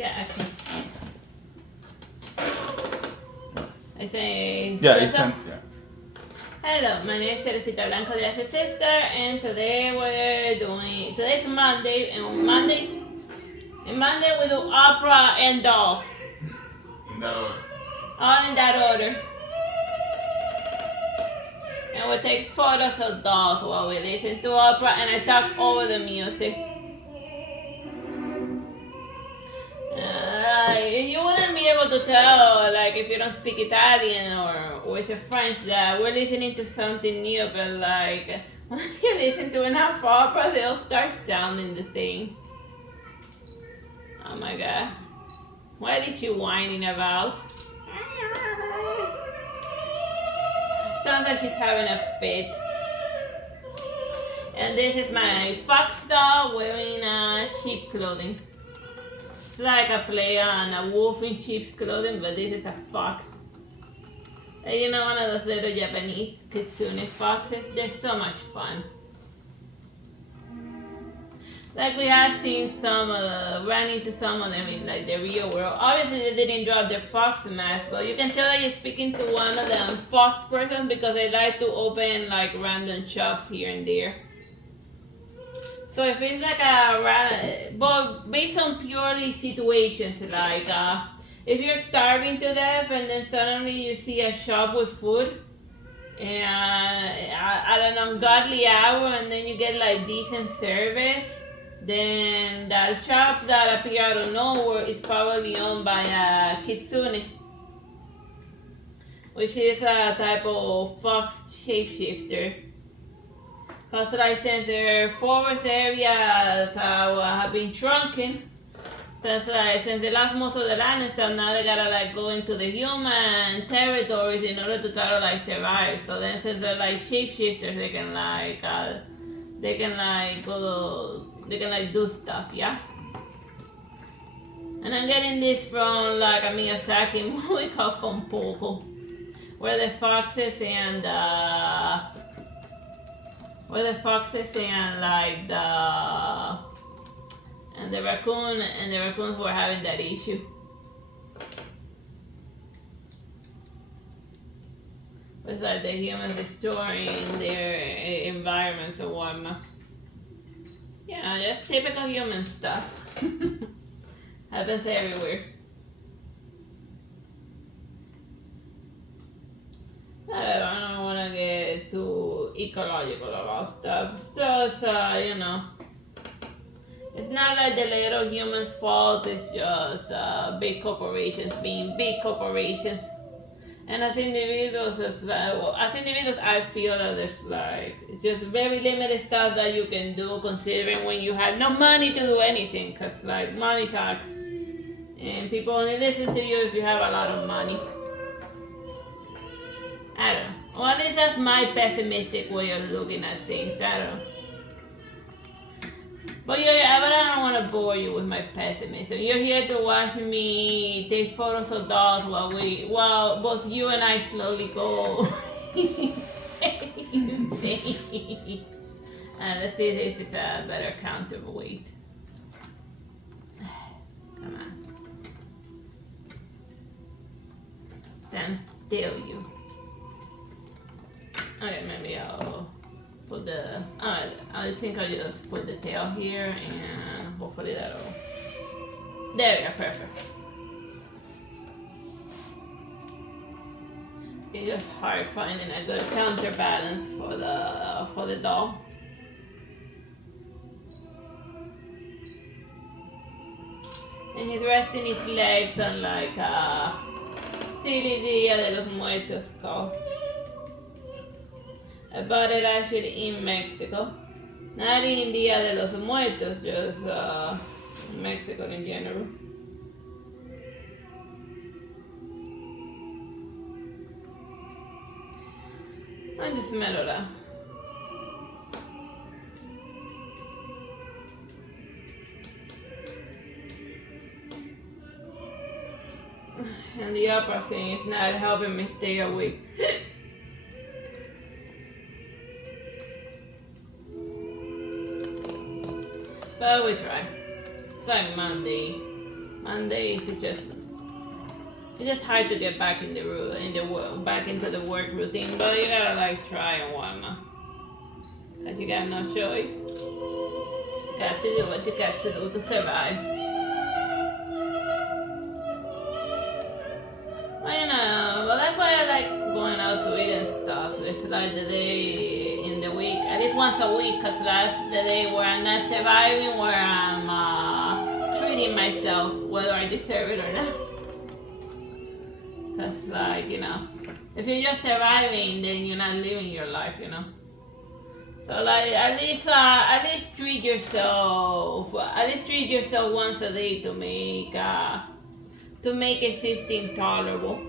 Yeah, actually. I say. Yeah, I sent. Yeah. Hello, my name is Teresita Blanco de Artsy Sister, and today we're doing. Today's Monday, and on Monday we do opera and dolls. In that order. All in that order. And we take photos of dolls while we listen to opera, and I talk over the music. You wouldn't be able to tell, like, if you don't speak Italian or it's French, that we're listening to something new, but like, when you listen to enough opera, they'll start sounding the same. Oh my god. What is she whining about? Sounds like she's having a fit. And this is my fox doll wearing sheep clothing. It's like a play on a wolf in sheep's clothing, but this is a fox. And you know, one of those little Japanese kitsune foxes? They're so much fun. Like we have seen ran into some of them in like the real world. Obviously they didn't drop their fox mask, but you can tell that you're speaking to one of them fox persons because they like to open like random shops here and there. So if it's like but based on purely situations, like if you're starving to death and then suddenly you see a shop with food and at an ungodly hour and then you get like decent service, then that shop that appear out of nowhere is probably owned by a kitsune, which is a type of fox shapeshifter. Because like since their forest areas have been shrunken, that's like since they lost most of the land and stuff, now they gotta like go into the human territories in order to try to like survive. So then since they're like shapeshifters, they can like do stuff, yeah. And I'm getting this from like a Miyazaki movie called Compoko, where the foxes and like the raccoons were having that issue. It's like the humans destroying their environments and whatnot. Yeah, just typical human stuff. Happens everywhere. I don't want to get too ecological about stuff. So it's, you know, it's not like the little humans' fault. It's just big corporations being big corporations. And as individuals, I feel that there's like it's just very limited stuff that you can do, considering when you have no money to do anything, cause like money talks, and people only listen to you if you have a lot of money. I don't know. Well, at least that's my pessimistic way of looking at things. I don't know. But I don't want to bore you with my pessimism. You're here to watch me take photos of dolls while both you and I slowly go. And let's see if this is a better counterweight. Come on. Stand still, you. Okay, maybe I'll put the. I think I'll just put the tail here and hopefully that'll. There we go, perfect. It's just hard finding a good counterbalance for the doll. And he's resting his legs on like a silly Dia de los Muertos skull. I bought it actually in Mexico. Not in Dia de los Muertos, just Mexico in general. I just mellowed out. And the opera scene is not helping me stay awake. But we try. It's like Monday. Mondays it's just hard to get back in the back into the work routine, but you gotta like try and whatnot. Cause you got no choice. You got to do what you got to do to survive. Well, you know, but that's why I like going out to eat and stuff. It's like the day in the week, at least once a week, cause that's the day where I'm not surviving, where I'm treating myself, whether I deserve it or not. Cause like, you know, if you're just surviving, then you're not living your life, you know. So like, at least treat yourself once a day to make existing tolerable.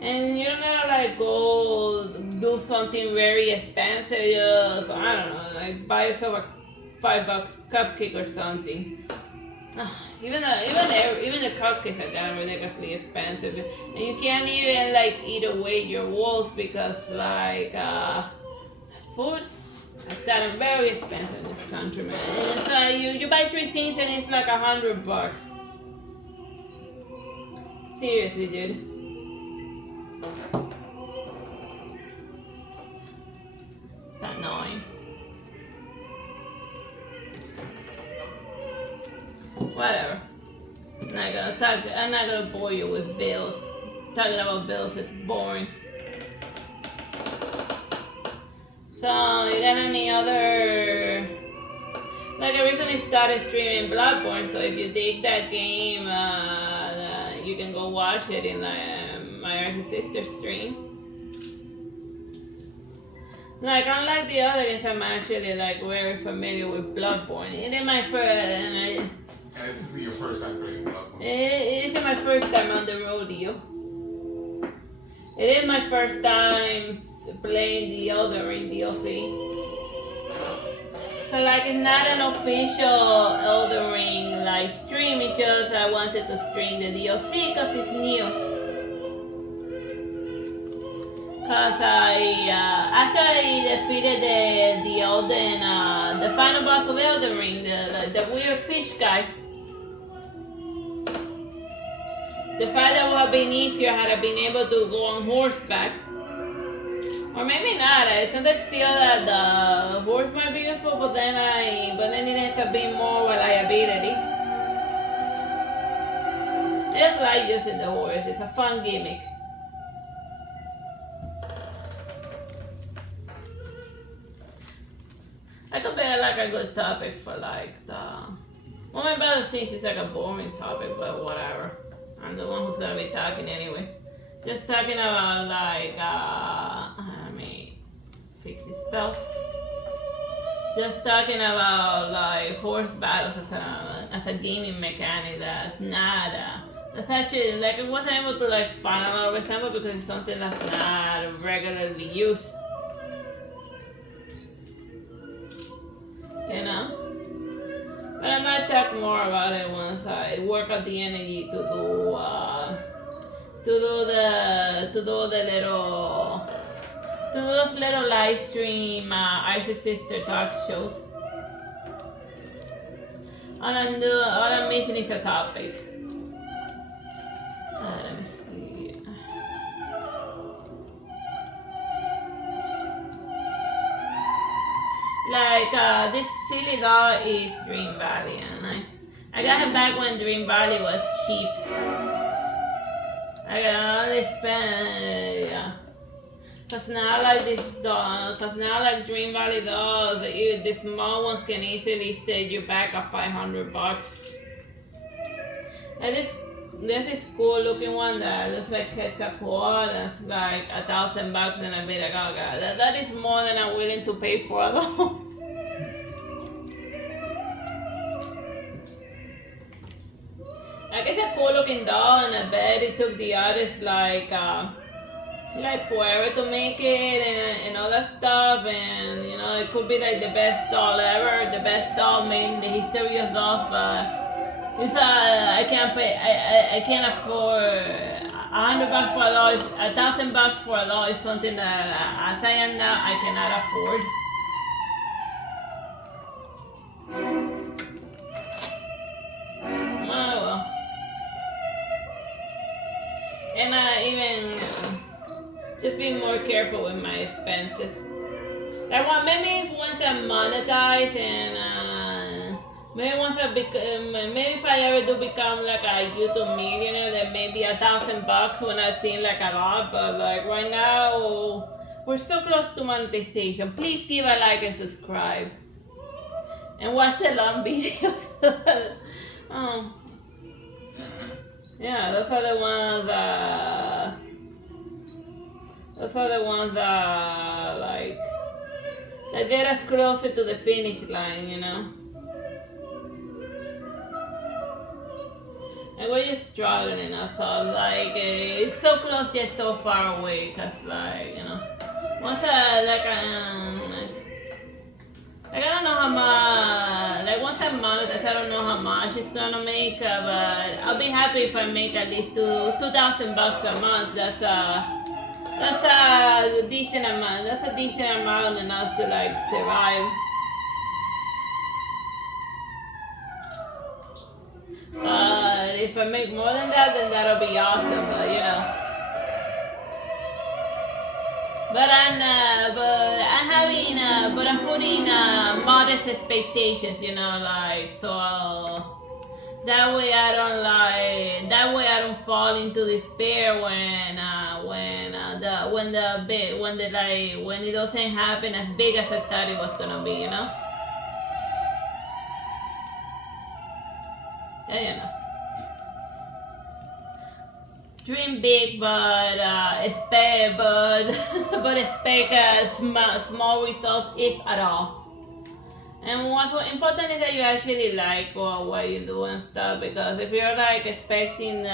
And you don't gotta like go do something very expensive. Just, I don't know, like buy yourself a $5 cupcake or something. Even the cupcakes are gotten ridiculously expensive, and you can't even like eat away your walls because like food has gotten very expensive in this country, man. And it's like you buy 3 things and it's like $100. Seriously, dude. It's annoying. Whatever. I'm not gonna bore you with bills. Talking about bills is boring. So you got any other? Like I recently started streaming Bloodborne, so if you dig that game, you can go watch it in my Artsy Sister stream. Like unlike the other games, I'm actually like very familiar with Bloodborne. It is my first, And this is your first time playing Bloodborne? It is my first time on the rodeo. It is my first time playing the Elden Ring DLC. So like it's not an official Elden Ring live stream, it's just I wanted to stream the DLC because it's new. Cause after I defeated the Elden, the final boss of Elden Ring, the weird fish guy, the fight that would have been easier had I been able to go on horseback, or maybe not. I sometimes feel that the horse might be useful, but then it ends up being more of a liability. I just like using the horse; it's a fun gimmick. I could be like a good topic for like the. Well, my brother thinks it's like a boring topic, but whatever. I'm the one who's gonna be talking anyway. Just talking about like, let me fix this spell. Just talking about like horse battles as a gaming mechanic that's not. That's actually like I wasn't able to like find a lot of example because it's something that's not regularly used. You know? But I might talk more about it once I work up the energy to do those little live stream Artsy Sister talk shows. All I'm missing is a topic. Let me see. Like this silly doll is Dream Valley, and I got him back when Dream Valley was cheap. I only spent cause now like this doll, cause now like Dream Valley dolls, the small ones can easily set you back at $500. And there's this cool looking one that looks like Quetzalcoatl, that's like $1,000, and I'd be like, oh god, that is more than I'm willing to pay for a doll. Like it's a cool looking doll, and I bet it took the artist like forever to make it and all that stuff, and you know it could be like the best doll ever, the best doll made in the history of dolls, but it's I can't pay. I can't afford $100 for a doll. $1,000 for a doll is something that, as I am now, I cannot afford. And I even just be more careful with my expenses. I want maybe once I monetize and maybe maybe if I ever do become like a YouTube millionaire, then maybe $1,000 when I seem like a lot. But like right now, we're so close to monetization. Please give a like and subscribe, and watch the long videos. Yeah, those are the ones that. Those are the ones that like that get us closer to the finish line, you know. And we're just struggling ourselves, like it's so close yet so far away. Cause like you know, once I don't know how much. Like once I'm monetized, I don't know how much it's gonna make, but I'll be happy if I make at least $2,000 a month. That's a decent amount. That's a decent amount enough to like survive. But if I make more than that, then that'll be awesome. But you know. But I'm putting modest expectations, you know, like so. That way I don't fall into despair when it doesn't happen as big as I thought it was gonna be, you know. Yeah, you know. Dream big, but expect small results, if at all. And what's important is that you actually like what you do and stuff, because if you're like expecting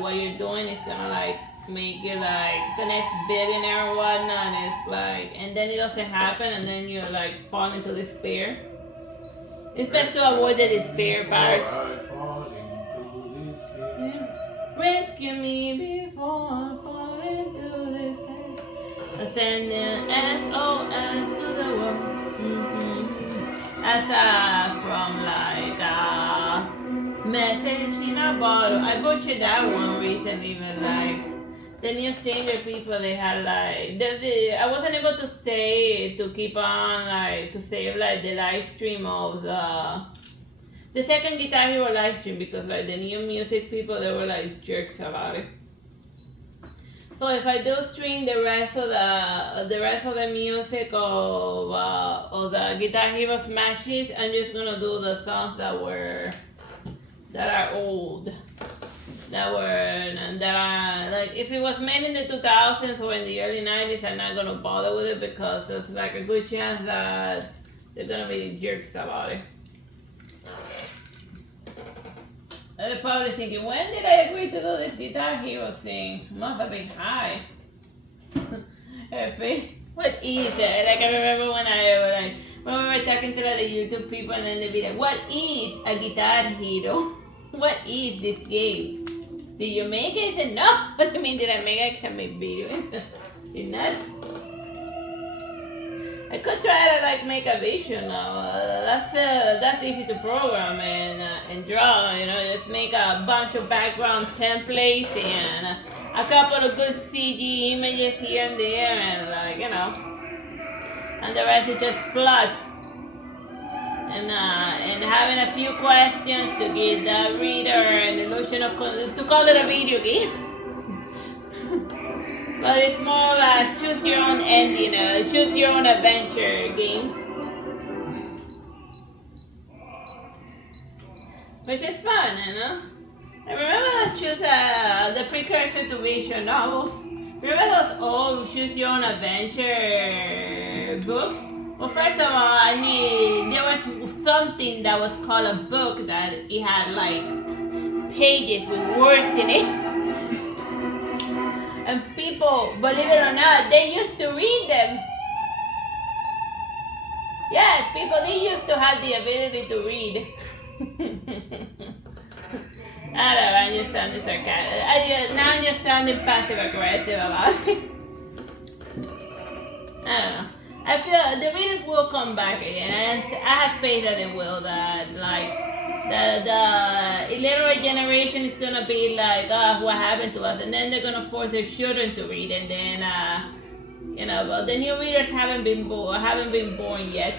what you're doing is gonna like make you like the next billionaire or whatnot, and it's like, and then it doesn't happen, and then you like fall into despair. It's best to avoid the despair part. Rescue me before I fall into despair. I send an SOS to the world. That's from like Message in a Bottle. I butchered that one recently, but like the new singer people, they had like I wasn't able to keep on like to save like the live stream of the second Guitar Hero live stream, because like the new music people, they were like jerks about it. So if I do stream the rest of the music of the Guitar Hero Smash hits, I'm just gonna do the songs that are old, that are like, if it was made in the 2000s or in the early 90s, I'm not gonna bother with it, because there's like a good chance that they're gonna be jerks about it. They're probably thinking, when did I agree to do this Guitar Hero thing? Must have been high. What is it? Like I remember when we were talking to the YouTube people, and then they'd be like, what is a Guitar Hero? What is this game? Did you make it? I said, no. What do you mean, did I make it? I can make videos. You're nuts. I could try to like make a vision now. That's easy to program and draw. You know, just make a bunch of background templates and a couple of good CG images here and there, and like you know, and the rest is just plot and having a few questions to give the reader an illusion of to call it a video game. But it's more like choose your own ending, choose your own adventure game. Which is fun, you know? I remember those the precursor to visual novels. Remember those old choose your own adventure books? Well, first of all, there was something that was called a book that it had like pages with words in it. And people, believe it or not, they used to read them. Yes, they used to have the ability to read. I don't know, I'm just sounding sarcastic. Now I'm just sounding passive aggressive about it. I don't know. I feel the readers will come back again. I have faith that they will. That like it illiterate generation is gonna be like, oh, what happened to us? And then they're gonna force their children to read, and then well, the new readers haven't been born yet.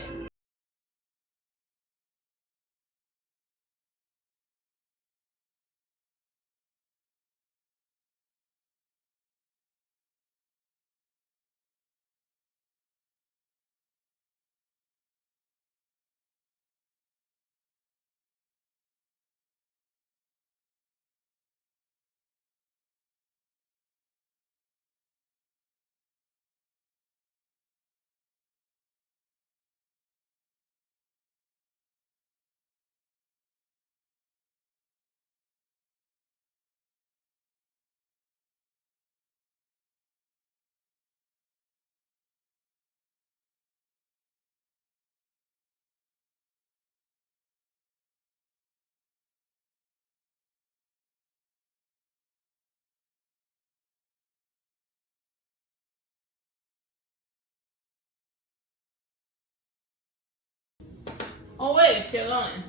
Oh wait, it's still going.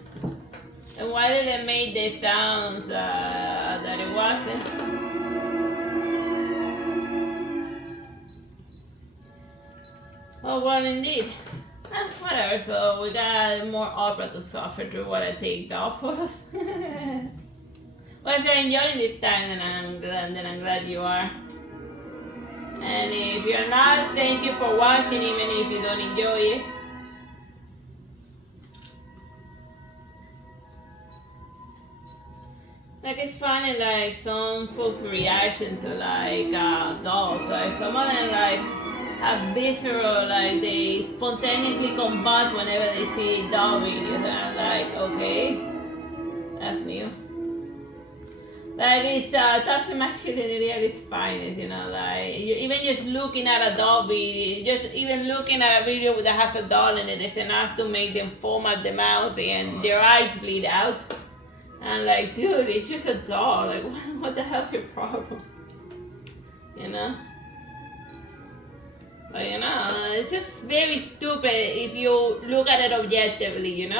And why did it make the sounds that it wasn't? Oh well, indeed. Whatever. So we got more opera to suffer through while I take dog photos. Well, if you're enjoying this time, then I'm glad you are. And if you're not, thank you for watching, even if you don't enjoy it. Like, it's funny, like, some folks' reaction to, like, dolls. Like, some of them, like, have visceral, like, they spontaneously combust whenever they see doll videos. And I'm like, okay, that's new. Like, it's toxic masculinity at its finest, like, even just looking at a doll video, just even looking at a video that has a doll in it is enough to make them foam at the mouth and their eyes bleed out. I'm like, dude, it's just a doll. Like, what the hell's your problem? But, it's just very stupid if you look at it objectively,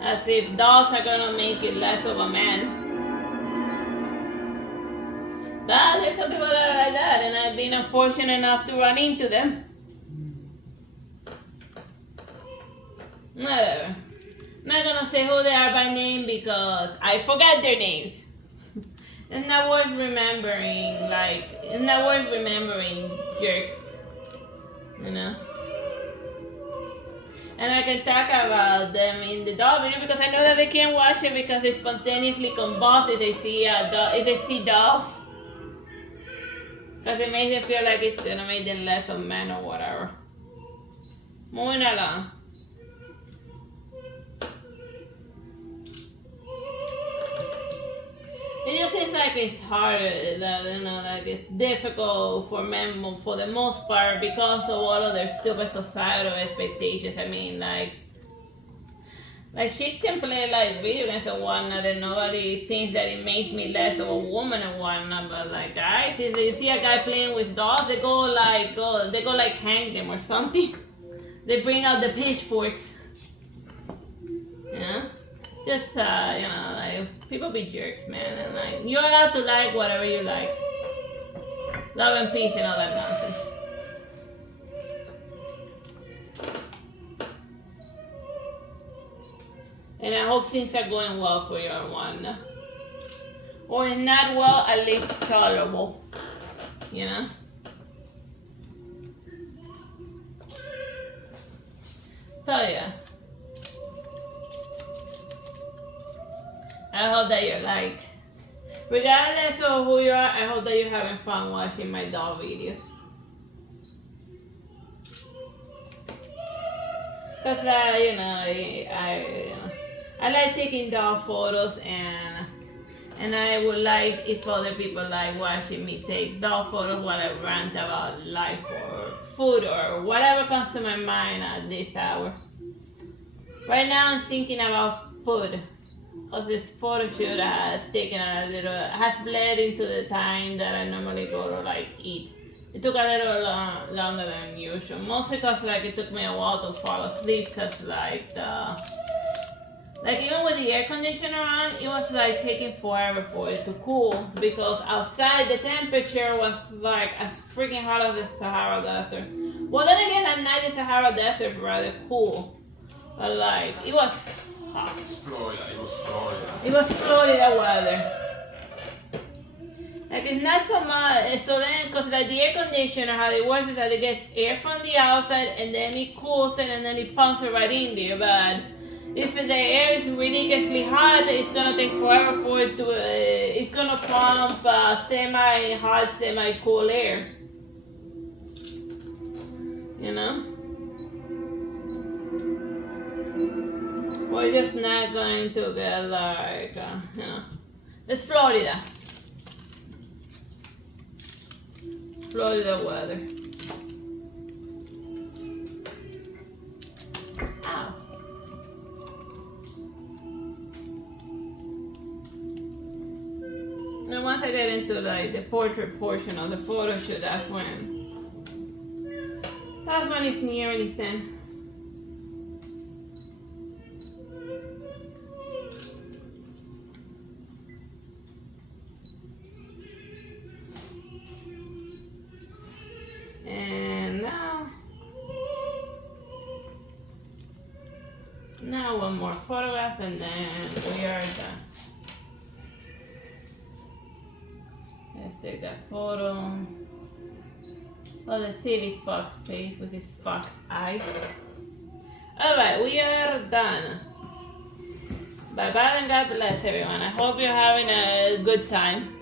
As if dolls are gonna make it less of a man. But there's some people that are like that, and I've been unfortunate enough to run into them. Whatever. I'm not gonna say who they are by name because I forgot their names. It's not worth remembering, jerks, And I can talk about them in the doll video because I know that they can't watch it because they spontaneously combust if they see dolls. Because it makes them feel like it's gonna make them less of men or whatever. Moving along. It just seems like it's harder, like it's difficult for men for the most part because of all of their stupid societal expectations. I mean, like chicks can play like video games and whatnot, and nobody thinks that it makes me less of a woman and whatnot. But like guys, if you see a guy playing with dolls, they go like hang them or something. They bring out the pitchforks. Just like people be jerks, man, and like you're allowed to like whatever you like. Love and peace and all that nonsense. And I hope things are going well for you and one. Or if not well, at least tolerable. So yeah. I hope that you're like, regardless of who you are, I hope that you're having fun watching my doll videos. Cause I like taking doll photos and I would like if other people like watching me take doll photos while I rant about life or food or whatever comes to my mind at this hour. Right now I'm thinking about food. Because this photo shoot has bled into the time that I normally go to like eat. It took a little longer than usual. Mostly because like it took me a while to fall asleep because like Like even with the air conditioner on, it was like taking forever for it to cool because outside the temperature was like as freaking hot as the Sahara Desert. Well, then again, at night the Sahara Desert is rather cool, but like it was hot. Florida. It was Florida. It was Florida weather. Like it's not so much. So then, because like the air conditioner, how it works is that it gets air from the outside and then it cools it and then it pumps it right in there. But if the air is ridiculously hot, it's gonna take forever for it to. It's gonna pump semi-hot, semi-cool air. You know. We're just not going to get like you know. It's Florida. Florida weather. Ow. And once I get into like the portrait portion of the photo shoot, that's when it's near anything. And now one more photograph and then we are done. Let's take that photo of the silly fox face with his fox eyes. Alright, we are done. Bye bye and God bless everyone. I hope you're having a good time.